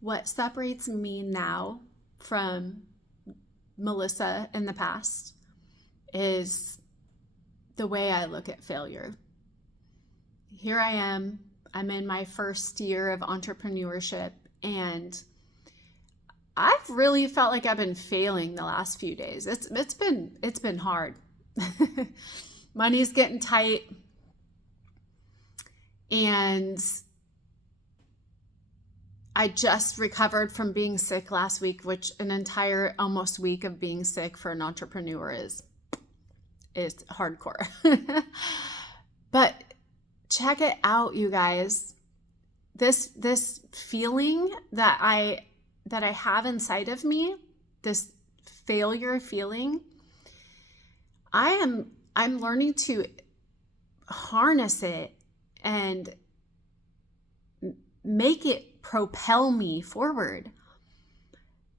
what separates me now from Melissa in the past is the way I look at failure. Here I am. I'm in my first year of entrepreneurship, and I've really felt like I've been failing the last few days. It's been hard. Money's getting tight, and I just recovered from being sick last week, which an entire almost week of being sick for an entrepreneur is hardcore. But check it out, you guys. This feeling that I have inside of me, this failure feeling, I'm learning to harness it and make it propel me forward.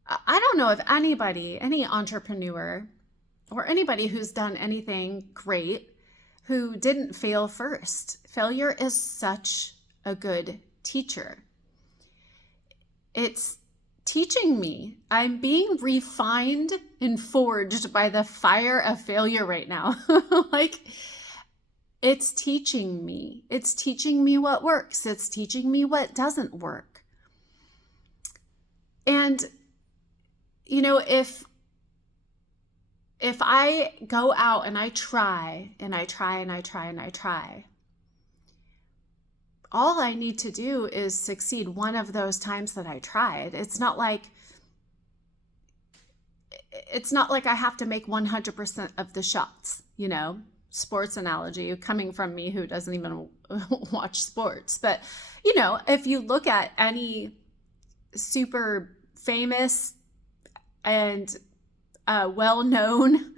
I don't know if any entrepreneur or anybody who's done anything great who didn't fail first. Failure is such a good teacher. It's teaching me. I'm being refined and forged by the fire of failure right now. Like, it's teaching me. It's teaching me what works. It's teaching me what doesn't work. And, if I go out and I try and I try and I try and I try, all I need to do is succeed one of those times that I tried. It's not like I have to make 100% of the shots, sports analogy coming from me who doesn't even watch sports. But, if you look at any super famous and well-known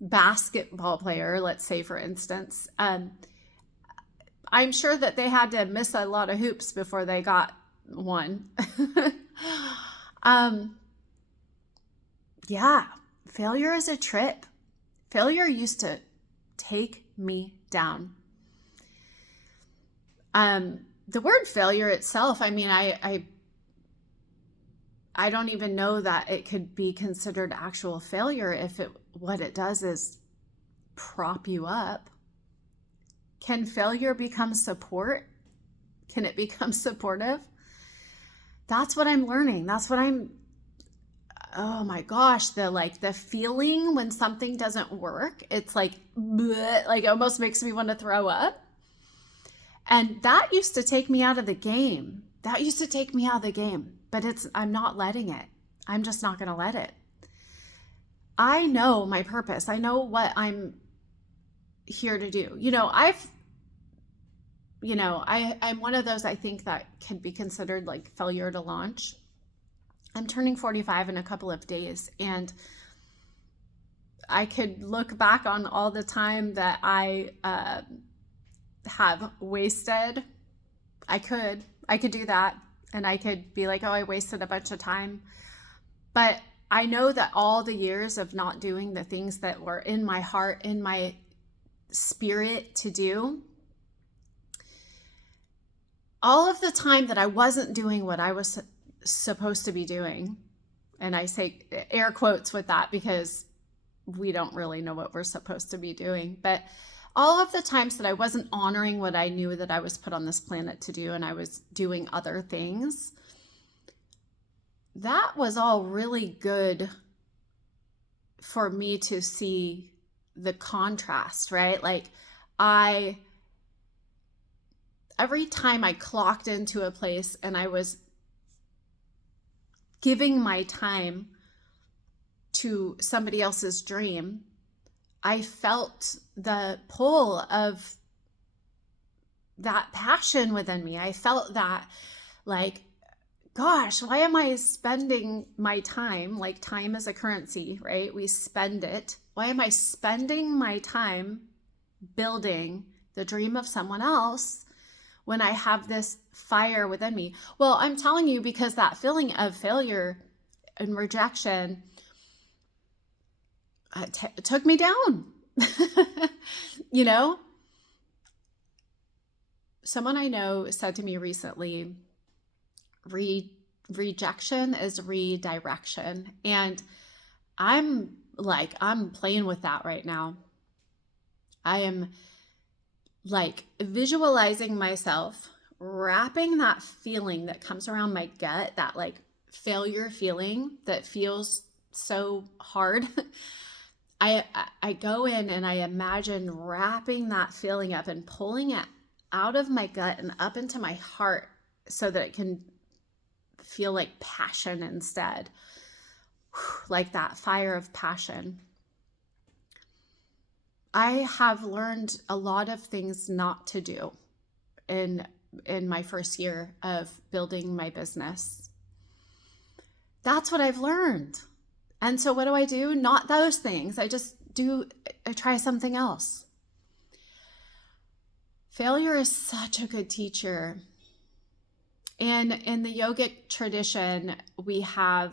basketball player, let's say, for instance, I'm sure that they had to miss a lot of hoops before they got one. Yeah, failure is a trip. Failure used to take me down. The word failure itself, I don't even know that it could be considered actual failure if what it does is prop you up. Can failure become support? Can it become supportive? That's what I'm learning. Oh my gosh, the feeling when something doesn't work, it's like, bleh, like it almost makes me want to throw up. And that used to take me out of the game. But I'm not letting it. I'm just not going to let it. I know my purpose. I know what I'm here to do. I'm one of those, I think, that can be considered like failure to launch. I'm turning 45 in a couple of days, and I could look back on all the time that I have wasted. I could do that, and I could be like, oh, I wasted a bunch of time. But I know that all the years of not doing the things that were in my heart, in my spirit to do, all of the time that I wasn't doing what I was supposed to be doing, and I say air quotes with that because we don't really know what we're supposed to be doing, but all of the times that I wasn't honoring what I knew that I was put on this planet to do, and I was doing other things, that was all really good for me to see the contrast, right? Like every time I clocked into a place and I was giving my time to somebody else's dream, I felt the pull of that passion within me. I felt that, like, gosh, why am I spending my time? Like, time is a currency, right? We spend it. Why am I spending my time building the dream of someone else when I have this fire within me? Well, I'm telling you, because that feeling of failure and rejection took me down. Someone I know said to me recently, read rejection is redirection. And I'm playing with that right now. I am like visualizing myself wrapping that feeling that comes around my gut, that like failure feeling that feels so hard. I go in and I imagine wrapping that feeling up and pulling it out of my gut and up into my heart so that it can feel like passion instead, like that fire of passion. I have learned a lot of things not to do in my first year of building my business. That's what I've learned. And so what do? Not those things. I try something else. Failure is such a good teacher. And in the yogic tradition, we have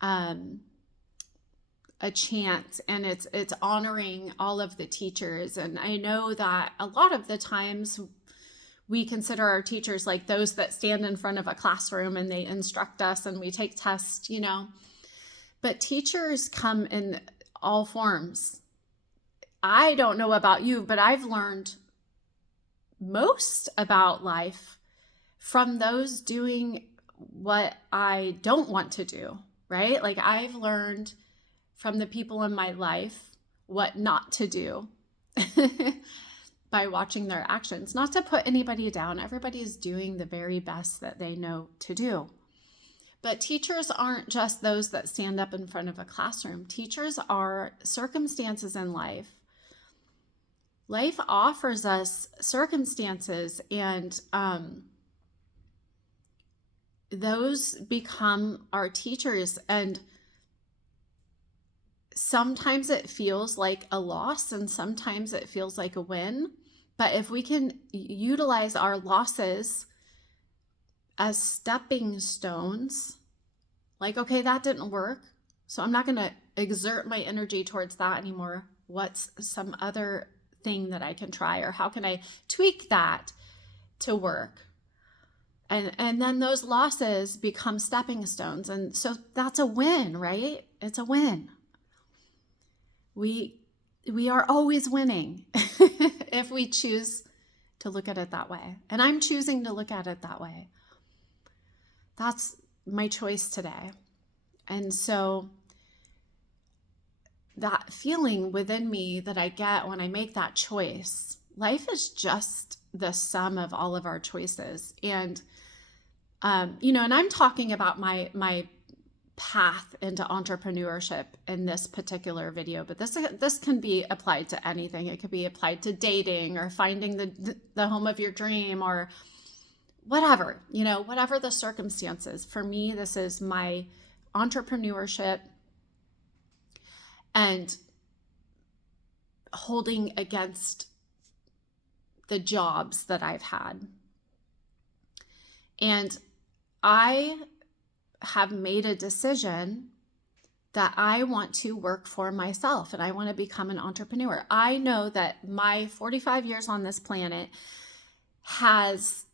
a chant, and it's honoring all of the teachers. And I know that a lot of the times we consider our teachers like those that stand in front of a classroom and they instruct us and we take tests, But teachers come in all forms. I don't know about you, but I've learned most about life from those doing what I don't want to do, right? Like I've learned from the people in my life what not to do by watching their actions. Not to put anybody down. Everybody is doing the very best that they know to do. But teachers aren't just those that stand up in front of a classroom. Teachers are circumstances in life. Life offers us circumstances, and those become our teachers. And sometimes it feels like a loss, and sometimes it feels like a win. But if we can utilize our losses as stepping stones, like, okay, that didn't work, so I'm not going to exert my energy towards that anymore. What's some other thing that I can try, or how can I tweak that to work? And then those losses become stepping stones. And so that's a win, right? It's a win. We are always winning if we choose to look at it that way. And I'm choosing to look at it that way. That's my choice today. And so that feeling within me that I get when I make that choice, life is just the sum of all of our choices. And, and I'm talking about my path into entrepreneurship in this particular video, but this can be applied to anything. It could be applied to dating or finding the home of your dream, or whatever, whatever the circumstances. For me, this is my entrepreneurship and holding against the jobs that I've had. And I have made a decision that I want to work for myself and I want to become an entrepreneur. I know that my 45 years on this planet has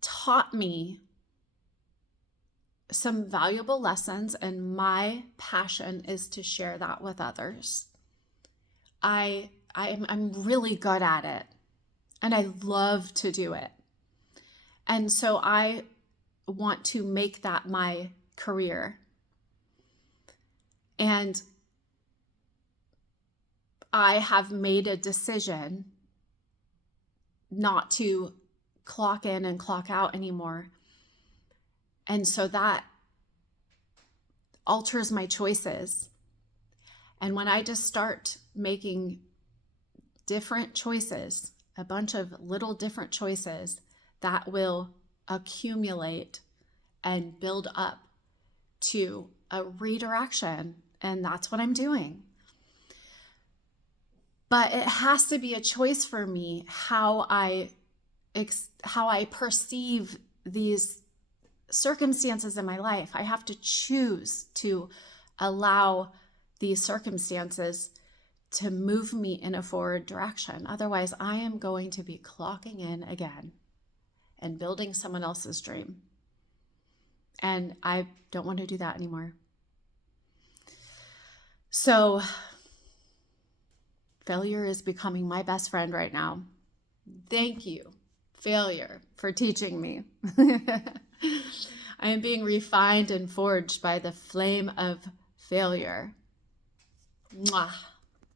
taught me some valuable lessons, and my passion is to share that with others. I'm really good at it, and I love to do it. And so I want to make that my career. And I have made a decision not to clock in and clock out anymore. And so that alters my choices. And when I just start making different choices, a bunch of little different choices, that will accumulate and build up to a redirection. And that's what I'm doing. But it has to be a choice for me how I perceive these circumstances in my life. I have to choose to allow these circumstances to move me in a forward direction. Otherwise, I am going to be clocking in again and building someone else's dream. And I don't want to do that anymore. So failure is becoming my best friend right now. Thank you, failure, for teaching me. I am being refined and forged by the flame of failure. Mwah.